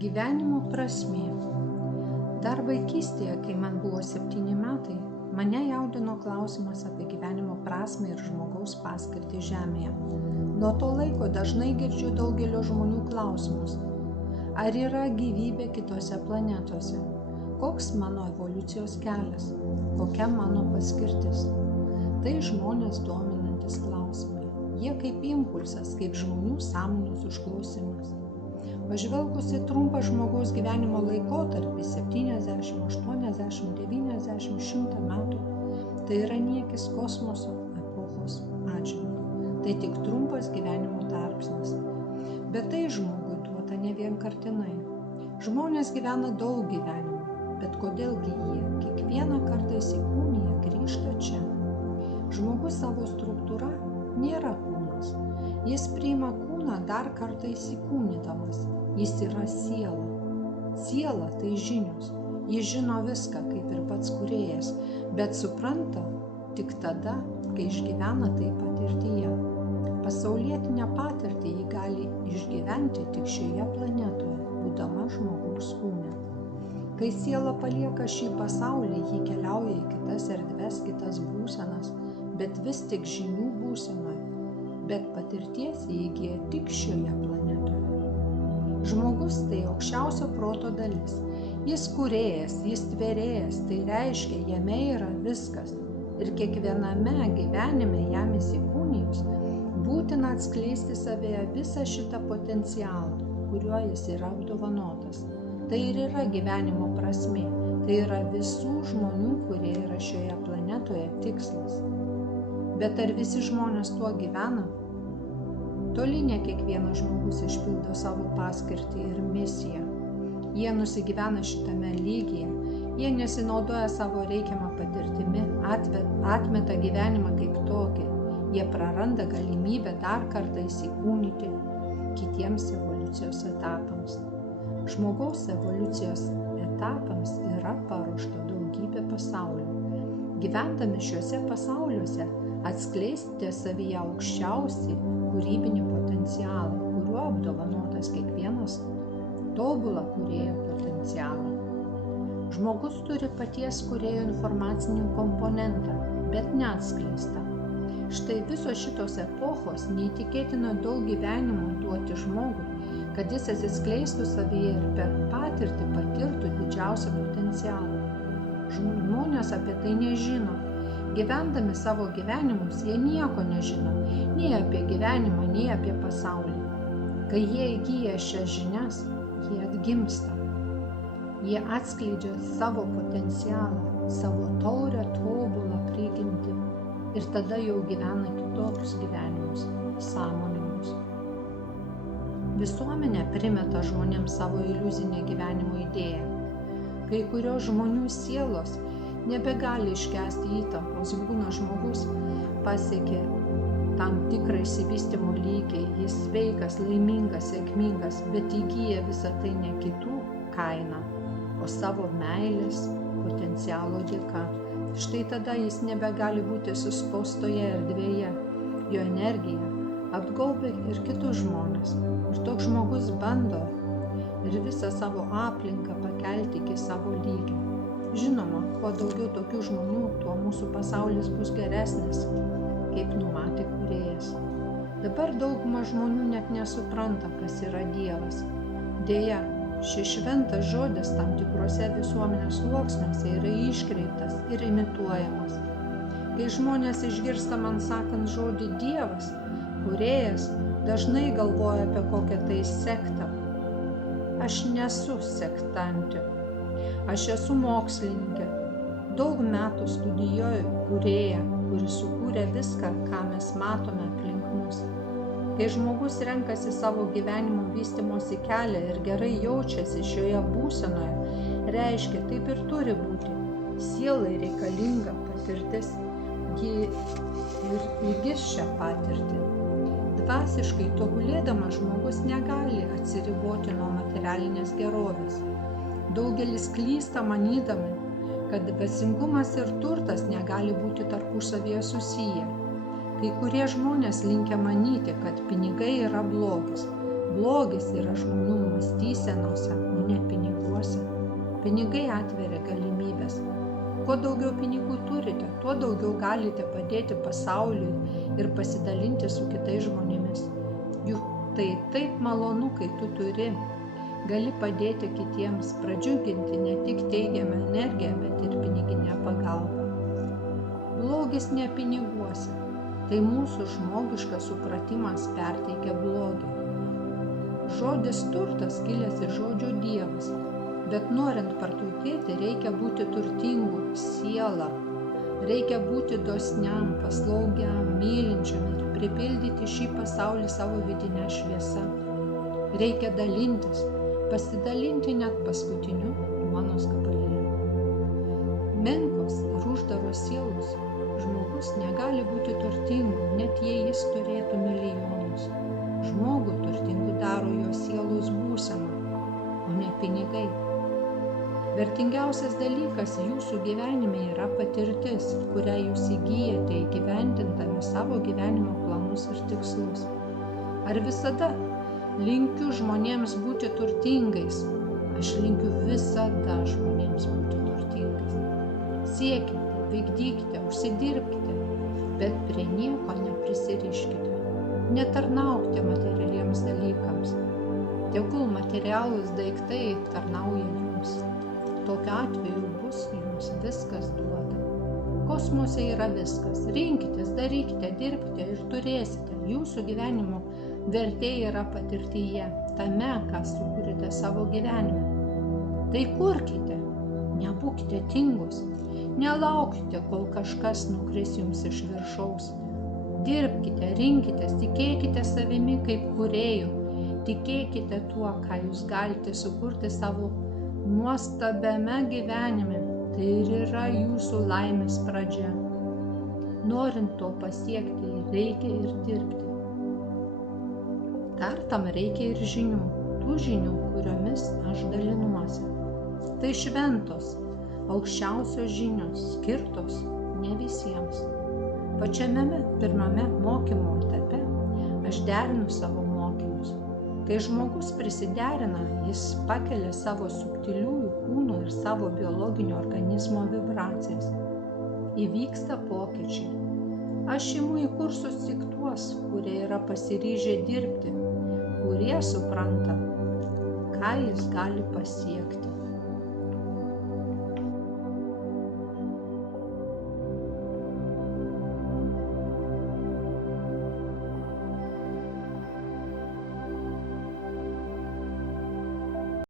Gyvenimo prasmė. Dar vaikystėje, kai man buvo 7 metai, mane jaudino klausimas apie gyvenimo prasmę ir žmogaus paskirtį Žemėje. Nuo to laiko dažnai girdžiu daugelio žmonių klausimus. Ar yra gyvybė kitose planetose? Koks mano evoliucijos kelias? Kokia mano paskirtis? Tai žmonės dominantis klausimai. Jie kaip impulsas, kaip žmonių sąmonės užklausimas. Pažvelgus į trumpą žmogaus gyvenimo laikotarpį 70, 80, 90, 100 metų, tai yra niekis kosmoso epochos atžvilgiu. Tai tik trumpas gyvenimo tarpsnis. Bet tai žmogui duota ne vienkartinai. Žmonės gyvena daug gyvenimų, bet kodėlgi jie kiekvieną kartą įsikūnija grįžta čia? Žmogus savo struktūra nėra kūnas. Jis priima kūną dar kartą įsikūnydamas. Jis yra siela. Siela tai žinios. Jis žino viską, kaip ir pats kūrėjas, bet supranta tik tada, kai išgyvena tai patirtyje. Pasaulietinę patirtį ji gali išgyventi tik šioje planetoje, būdama žmogaus kūne. Kai siela palieka šį pasaulį, ji keliauja į kitas erdves, kitas būsenas, bet vis tik žinių būsenoje, bet patirties ji įgyja tik šioje planetoje. Žmogus tai aukščiausio proto dalis. Jis kūrėjas, jis tvėrėjas, tai reiškia, jame yra viskas. Ir kiekviename gyvenime jam įsikūnijus būtina atskleisti savyje visą šitą potencialą, kuriuo jis yra apdovanotas. Tai ir yra gyvenimo prasmė. Tai yra visų žmonių, kurie yra šioje planetoje, tikslas. Bet ar visi žmonės tuo gyvena? Toli ne kiekvienas žmogus išpildo savo paskirtį ir misiją. Jie nusigyvena šitame lygyje, jie nesinaudoja savo reikiamą patirtimi, atmeta gyvenimą kaip tokį, jie praranda galimybę dar kartą įsikūnyti kitiems evoliucijos etapams. Žmogaus evoliucijos etapams yra paruošta daugybė pasaulių. Gyvendami šiuose pasauliuose atskleisite savyje aukščiausią kūrybinį potencialą, kuriuo apdovanotas kiekvienas tobulą kūrėjo potencialą. Žmogus turi paties kūrėjo informacinį komponentą, bet neatskleistą. Štai visos šitos epochos neįtikėtina daug gyvenimų duoti žmogui, kad jis atsiskleistų savyje ir per patirtį patirtų didžiausią potencialą. Žmonės apie tai nežino. Gyvendami savo gyvenimus, jie nieko nežino, nei apie gyvenimą, nei apie pasaulį. Kai jie įgyja šias žinias, jie atgimsta. Jie atskleidžia savo potencialą, savo taurę, tobulą prigimtį ir tada jau gyvena kitokius gyvenimus, sąmoningus. Visuomenė primeta žmonėms savo iliuzinę gyvenimo idėją. Kai kurios žmonių sielos nebegali iškęsti įtampos, būna žmogus pasiekė tam tikrą išsivystymo lygį, jis sveikas, laimingas, sėkmingas, bet įgyja visą tai ne kitų kaina, o savo meilės potencialo dėka. Štai tada jis nebegali būti suspaustoje erdvėje, jo energija apgaubia ir kitus žmones. Ir toks žmogus bando ir visą savo aplinką pakelti iki savo lygio. Žinoma, kuo daugiau tokių žmonių, tuo mūsų pasaulis bus geresnis, kaip numatė kūrėjas. Dabar dauguma žmonių net nesupranta, kas yra Dievas. Deja, šis šventas žodis tam tikrose visuomenės sluoksniuose yra iškreiptas ir imituojamas. Kai žmonės išgirsta man sakant žodį Dievas, kūrėjas dažnai galvoja apie kokią tai sektą. Aš nesu sektantė. Aš esu mokslininkė. Daug metų studijuoju kūrėją, kuris sukūrė viską, ką mes matome aplink mus. Kai žmogus renkasi savo gyvenimo vystymosi kelią ir gerai jaučiasi šioje būsenoje, reiškia, taip ir turi būti. Sielai reikalinga patirtis, ji ir įgis šią patirtį. Dvasiškai tobulėdamas žmogus negali atsiriboti nuo materialinės gerovės. Daugelis klysta manydami, kad dvasingumas ir turtas negali būti tarpusavyje susiję. Kai kurie žmonės linkę manyti, kad pinigai yra blogis. Blogis yra žmonių mąstysena būsenose, o ne piniguose. Pinigai atveria galimybės. Kuo daugiau pinigų turite, tuo daugiau galite padėti pasauliui ir pasidalinti su kitais žmonėmis. Juk tai taip malonu, kai tu gali padėti kitiems, pradžiuginti ne tik teigiamą energiją, bet ir piniginę pagalbą. Blogis ne piniguose. Tai mūsų žmogiškas supratimas perteikia blogį. Žodis turtas kilęs iš žodžio Dievas. Bet norint praturtėti, reikia būti turtingu siela. Reikia būti dosniam, paslaugiam, mylinčiam ir pripildyti šį pasaulį savo vidinę šviesą. Reikia dalintis, pasidalinti net paskutiniu duonos gabalėliu. Menkos ir uždaros sielos žmogus negali būti turtingu, net jei jis turėtų milijonus. Žmogų turtingu daro jo sielos būsena, o ne pinigai. Vertingiausias dalykas jūsų gyvenime yra patirtis, kurią jūs įgyjate įgyvendindami savo gyvenimo planus ir tikslus. Ar visada linkiu žmonėms būti turtingais? Aš linkiu visada žmonėms būti turtingais. Siekite, vykdykite, užsidirbkite, bet prie nieko neprisiriškite. Netarnaukite materialiems dalykams. Tegul materialūs daiktai tarnauja jums. Tokiu atveju bus jums viskas duota. Kosmose yra viskas. Rinkitės, darykite, dirbkite ir turėsite. Jūsų gyvenimo vertė yra patirtyje, tame, ką sukūrite savo gyvenime. Tai kurkite, nebūkite tingūs, nelaukite, kol kažkas nukris jums iš viršaus. Dirbkite, rinkitės, tikėkite savimi kaip kūrėju, tikėkite tuo, ką jūs galite sukurti savo nuostabiame gyvenime. Tai ir yra jūsų laimės pradžia. Norint to pasiekti, reikia ir dirbti. Dar tam reikia ir žinių, tų žinių, kuriomis aš dalinuosi. Tai šventos, aukščiausios žinios, skirtos ne visiems. Pačiame pirmame mokymo etape aš derinu savo mokymus. Kai žmogus prisiderina, jis pakelia savo subtiliųjų kūnų ir savo biologinio organizmo vibracijas. Įvyksta pokyčiai. Aš imu į kursus tik tuos, kurie yra pasiryžę dirbti, kurie supranta, ką jis gali pasiekti.